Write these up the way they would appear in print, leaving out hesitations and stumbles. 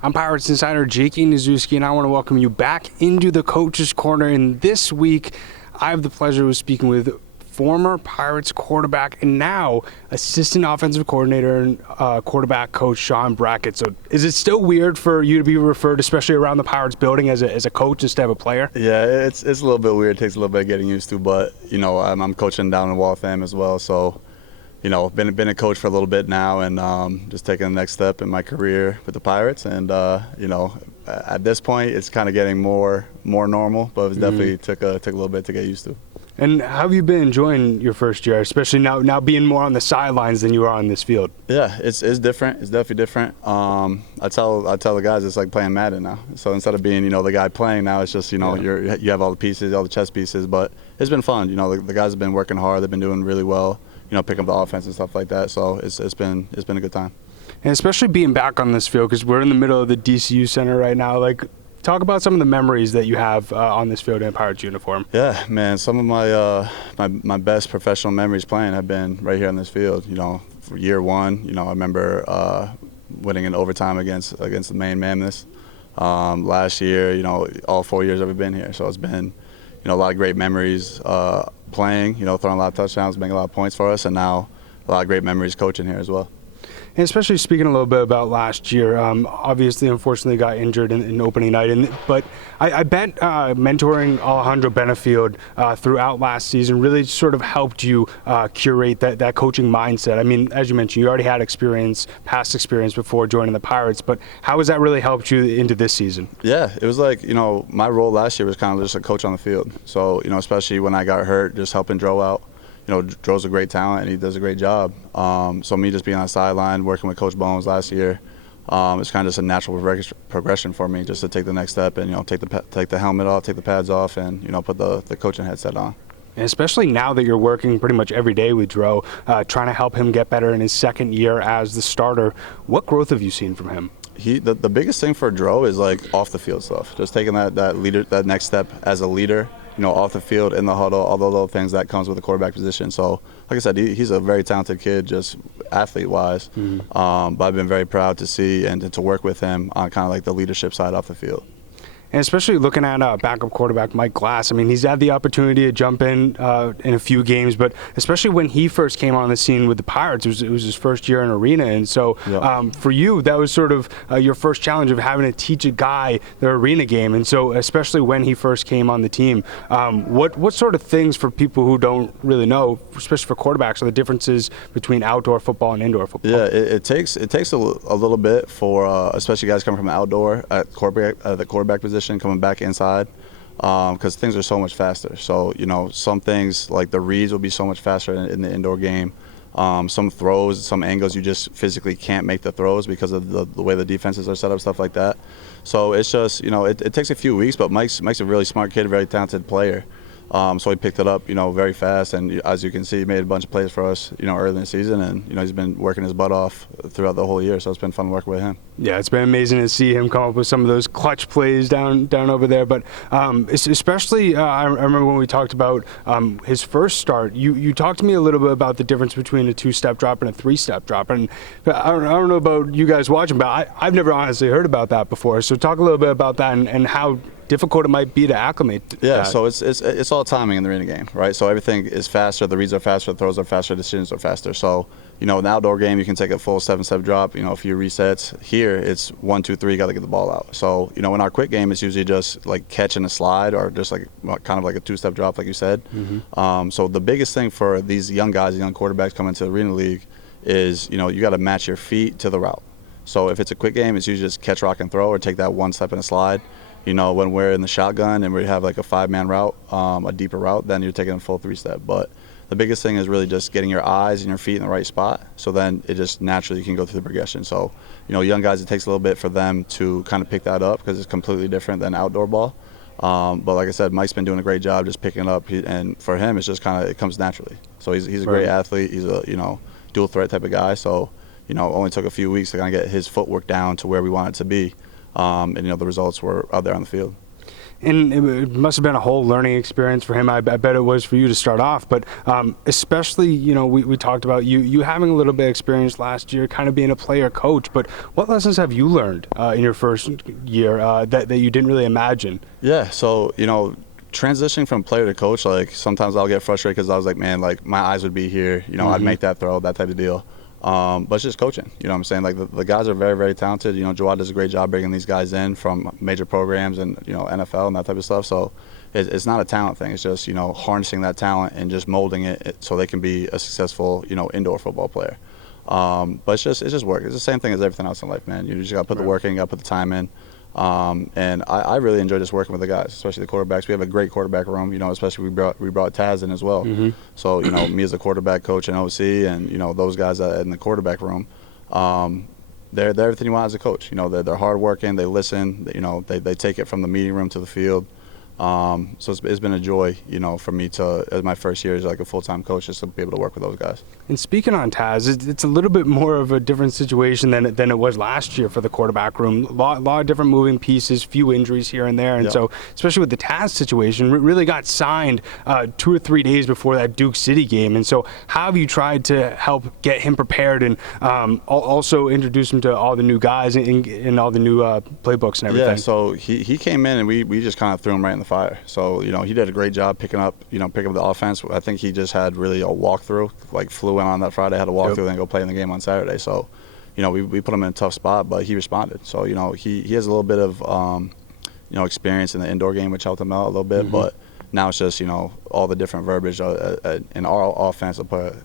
I'm Pirates Insider Jakey Nizuski, and I want to welcome you back into the Coach's Corner. And this week, I have the pleasure of speaking with former Pirates quarterback and now assistant offensive coordinator and quarterback coach Sean Brackett. So is it still weird for you to be referred, especially around the Pirates building, as a coach instead of a player? Yeah, it's a little bit weird. It takes a little bit of getting used to, but, I'm coaching down in Waltham as well, so, been a coach for a little bit now and just taking the next step in my career with the Pirates. And, at this point, it's kind of getting more normal, but it definitely took a little bit to get used to. And how have you been enjoying your first year, especially now being more on the sidelines than you are on this field? Yeah, it's different. It's definitely different. I tell the guys it's like playing Madden now. So instead of being the guy playing now, it's just you have all the pieces, all the chess pieces. But it's been fun. The guys have been working hard. They've been doing really well. Picking up the offense and stuff like that. So it's been a good time. And especially being back on this field, because we're in the middle of the DCU Center right now. Talk about some of the memories that you have on this field in a Pirates uniform. Yeah, man. Some of my best professional memories playing have been right here on this field. For year one, I remember winning in overtime against the Maine Mammoths. Last year, all 4 years I've been here. So it's been, a lot of great memories playing. Throwing a lot of touchdowns, making a lot of points for us, and now a lot of great memories coaching here as well. And especially speaking a little bit about last year, obviously, unfortunately, got injured in opening night. But I bet mentoring Alejandro Benefield throughout last season really sort of helped you curate that coaching mindset. I mean, as you mentioned, you already had past experience before joining the Pirates. But how has that really helped you into this season? Yeah, it was like, my role last year was kind of just a coach on the field. So, especially when I got hurt, just helping Dro out. Dro's a great talent, and he does a great job. So me just being on the sideline, working with Coach Bones last year, it's kind of just a natural progression for me just to take the next step and, take the helmet off, take the pads off, and, put the coaching headset on. And especially now that you're working pretty much every day with Dro, trying to help him get better in his second year as the starter, what growth have you seen from him? The biggest thing for Dro is like off the field stuff, just taking that next step as a leader. Off the field, in the huddle, all the little things that comes with the quarterback position. So, like I said, he's a very talented kid, just athlete-wise. But I've been very proud to see and to work with him on kind of like the leadership side off the field. And especially looking at backup quarterback Mike Glass, I mean, he's had the opportunity to jump in a few games, but especially when he first came on the scene with the Pirates, it was his first year in Arena. And so for you, that was sort of your first challenge of having to teach a guy the Arena game. And so especially when he first came on the team, what sort of things for people who don't really know, especially for quarterbacks, are the differences between outdoor football and indoor football? Yeah, it takes a little bit for especially guys coming from outdoor at the quarterback position, coming back inside, because things are so much faster. So some things like the reads will be so much faster in the indoor game. Some throws, some angles, you just physically can't make the throws because of the way the defenses are set up, stuff like that. So it's just it takes a few weeks, but Mike's a really smart kid, a very talented player. So he picked it up, very fast, and as you can see, he made a bunch of plays for us, early in the season, and he's been working his butt off throughout the whole year. So it's been fun working with him. Yeah, it's been amazing to see him come up with some of those clutch plays down over there. But especially, I remember when we talked about his first start. You talked to me a little bit about the difference between a two-step drop and a three-step drop. And I don't know about you guys watching, but I've never honestly heard about that before. So talk a little bit about that and how difficult it might be to acclimate. Yeah, so it's all timing in the Arena game, right? So everything is faster, the reads are faster, the throws are faster, the decisions are faster. So, in the outdoor game, you can take a full 7-step drop, a few resets. Here, it's 1, 2, 3, got to get the ball out. So, in our quick game, it's usually just like catching a slide or just like kind of like a two-step drop, like you said. So the biggest thing for these young guys, young quarterbacks coming to the Arena League is, you got to match your feet to the route. So if it's a quick game, it's usually just catch, rock, and throw, or take that one step and a slide. When we're in the shotgun and we have like a 5-man route, a deeper route, then you're taking a full 3-step. But the biggest thing is really just getting your eyes and your feet in the right spot. So then it just naturally you can go through the progression. So, young guys, it takes a little bit for them to kind of pick that up because it's completely different than outdoor ball. But like I said, Mike's been doing a great job just picking it up. And for him, it's just it comes naturally. So he's a great athlete. He's a, dual threat type of guy. So, only took a few weeks to kind of get his footwork down to where we want it to be. And the results were out there on the field. And it must have been a whole learning experience for him. I bet it was for you to start off. But especially, we talked about you having a little bit of experience last year, kind of being a player coach. But what lessons have you learned in your first year that you didn't really imagine? Yeah, so, transitioning from player to coach, like sometimes I'll get frustrated because I was like, man, like my eyes would be here. I'd make that throw, that type of deal. But it's just coaching. You know what I'm saying? Like the guys are very, very talented. Jawad does a great job bringing these guys in from major programs and, NFL and that type of stuff. So it's not a talent thing. It's just, harnessing that talent and just molding it so they can be a successful, indoor football player. But it's just work. It's the same thing as everything else in life, man. You just got to put the work in, you got to put the time in. And I really enjoy just working with the guys, especially the quarterbacks. We have a great quarterback room, especially we brought Taz in as well. So, me as a quarterback coach and OC and, those guys in the quarterback room, they're everything you want as a coach. They're hardworking, they listen, they take it from the meeting room to the field. So it's been a joy, for me as my first year as like a full-time coach, just to be able to work with those guys. And speaking on Taz, it's a little bit more of a different situation than it was last year for the quarterback room. A lot of different moving pieces, few injuries here and there. And so, especially with the Taz situation, really got signed 2 or 3 days before that Duke City game. And so how have you tried to help get him prepared and also introduce him to all the new guys and all the new playbooks and everything? Yeah, so he came in and we just kind of threw him right in the fire. So, he did a great job picking up the offense. I think he just had really a walkthrough, like flew in on that Friday, had a walkthrough, then go play in the game on Saturday. So, we put him in a tough spot, but he responded. So, he has a little bit of, experience in the indoor game, which helped him out a little bit. But now it's just, all the different verbiage in our offense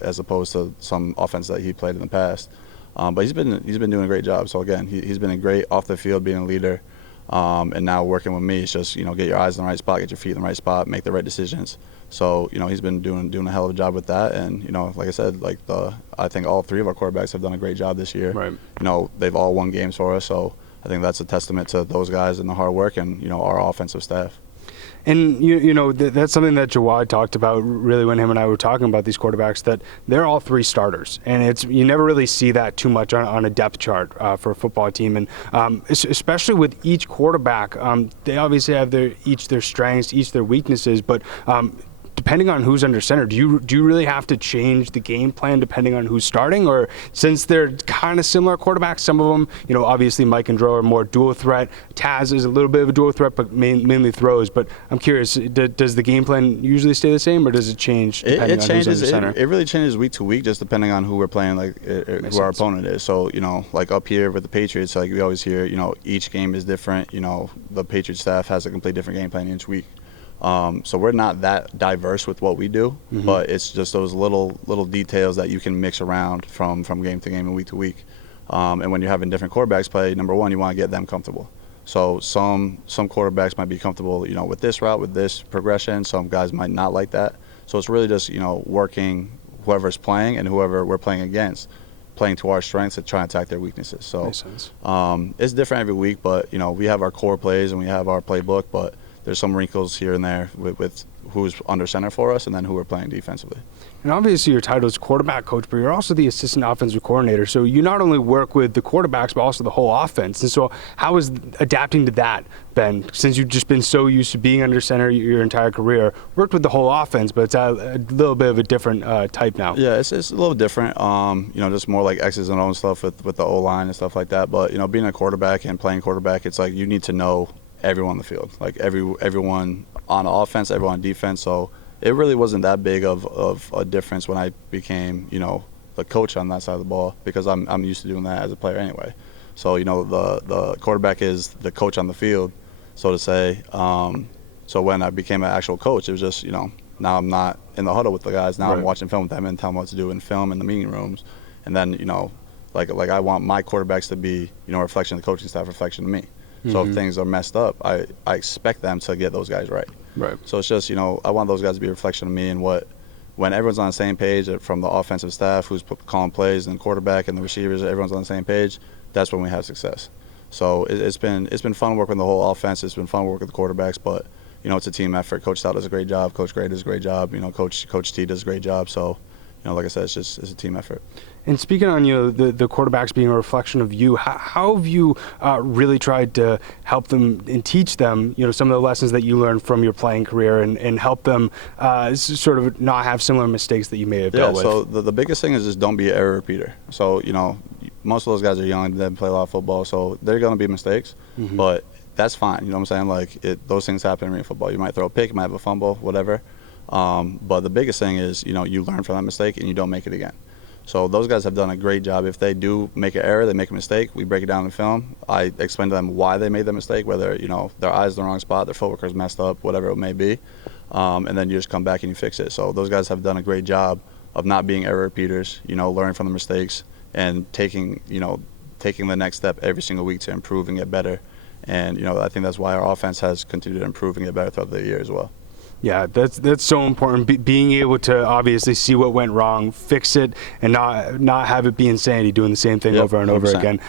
as opposed to some offense that he played in the past. But he's been doing a great job. So, again, he's been a great off the field, being a leader. And now working with me, it's just, get your eyes in the right spot, get your feet in the right spot, make the right decisions. So, he's been doing a hell of a job with that. And, like I said, I think all 3 of our quarterbacks have done a great job this year. Right. They've all won games for us. So I think that's a testament to those guys and the hard work and, our offensive staff. And, that's something that Jawad talked about really when him and I were talking about these quarterbacks, that they're all 3 starters. And you never really see that too much on a depth chart for a football team. And especially with each quarterback, they obviously have each their strengths, each their weaknesses. But depending on who's under center, do you really have to change the game plan depending on who's starting? Or since they're kind of similar quarterbacks, some of them, obviously Mike and Dro are more dual threat. Taz is a little bit of a dual threat, but mainly throws. But I'm curious, does the game plan usually stay the same, or does it change depending on who's under center? It really changes week to week, just depending on who we're playing, who our opponent is. So, like up here with the Patriots, like we always hear, each game is different. The Patriots staff has a complete different game plan each week. So we're not that diverse with what we do, but it's just those little details that you can mix around from game to game and week to week. And when you're having different quarterbacks play, number one, you want to get them comfortable. So some quarterbacks might be comfortable, with this route, with this progression. Some guys might not like that. So it's really just, working whoever's playing and whoever we're playing against, playing to our strengths and try and attack their weaknesses. So makes sense. It's different every week, but, we have our core plays and we have our playbook, but there's some wrinkles here and there with who's under center for us and then who we're playing defensively. And obviously your title is quarterback coach, but you're also the assistant offensive coordinator. So you not only work with the quarterbacks, but also the whole offense. And so how is adapting to that been, since you've just been so used to being under center your entire career, worked with the whole offense, but it's a little bit of a different type now? Yeah, it's a little different. Just more like X's and O's stuff with the O-line and stuff like that. But, being a quarterback and playing quarterback, it's like you need to know everyone on the field, like everyone on offense, everyone on defense. So it really wasn't that big of a difference when I became, the coach on that side of the ball, because I'm used to doing that as a player anyway. So, the quarterback is the coach on the field, so to say. So when I became an actual coach, it was just, now I'm not in the huddle with the guys. Now I'm watching film with them and telling them what to do in film in the meeting rooms. And then, like I want my quarterbacks to be, a reflection of the coaching staff, reflection of me. So if things are messed up, I expect them to get those guys right. Right. So it's just, I want those guys to be a reflection of me, and when everyone's on the same page, from the offensive staff who's calling plays and the quarterback and the receivers, everyone's on the same page, that's when we have success. So it's been fun working the whole offense. It's been fun working with the quarterbacks, but, it's a team effort. Coach Stout does a great job. Coach Gray does a great job. Coach T does a great job. So, like I said, it's a team effort. And speaking on the quarterbacks being a reflection of you, how have you really tried to help them and teach them some of the lessons that you learned from your playing career and help them sort of not have similar mistakes that you may have dealt with? So the biggest thing is just don't be an error repeater. So most of those guys are young, they haven't played a lot of football, so they're going to be mistakes, but that's fine. You know what I'm saying? Like those things happen in arena football. You might throw a pick, you might have a fumble, whatever. But the biggest thing is you learn from that mistake and you don't make it again. So those guys have done a great job. If they do make an error, they make a mistake, we break it down in film. I explain to them why they made the mistake, whether their eyes in the wrong spot, their footwork is messed up, whatever it may be, and then you just come back and you fix it. So those guys have done a great job of not being error repeaters, learning from the mistakes and taking the next step every single week to improve and get better. And I think that's why our offense has continued to improve and get better throughout the year as well. Yeah, that's so important. Being able to obviously see what went wrong, fix it, and not have it be insanity, doing the same thing over and over 100%. again.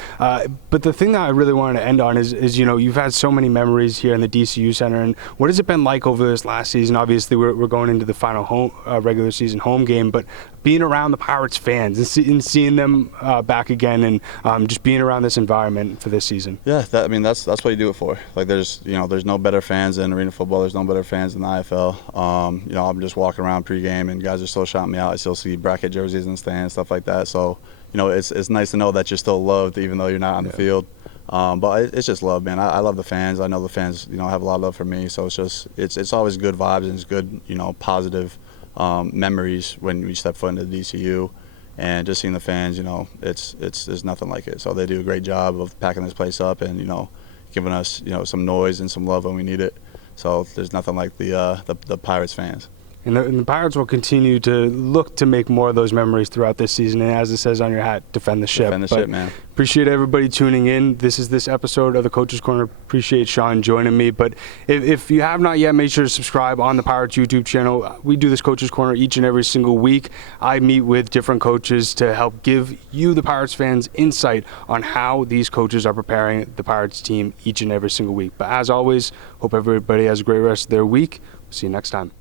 But the thing that I really wanted to end on is you've had so many memories here in the DCU Center, and what has it been like over this last season? Obviously, we're going into the final regular season home game, but being around the Pirates fans and seeing them back again, and just being around this environment for this season. Yeah, that's what you do it for. Like there's no better fans than arena football. There's no better fans than the IFL. I'm just walking around pregame and guys are still shouting me out. I still see bracket jerseys in the stands, stuff like that. So it's nice to know that you're still loved even though you're not on the field. But it's just love, man. I love the fans. I know the fans have a lot of love for me. So it's always good vibes and it's good positive memories when we step foot into the DCU. And just seeing the fans, there's nothing like it. So they do a great job of packing this place up and giving us some noise and some love when we need it. So there's nothing like the Pirates fans. And the Pirates will continue to look to make more of those memories throughout this season. And as it says on your hat, defend the ship. Defend the ship, man. Appreciate everybody tuning in. This is this episode of the Coach's Corner. Appreciate Sean joining me. But if you have not yet, make sure to subscribe on the Pirates YouTube channel. We do this Coach's Corner each and every single week. I meet with different coaches to help give you, the Pirates fans, insight on how these coaches are preparing the Pirates team each and every single week. But as always, hope everybody has a great rest of their week. See you next time.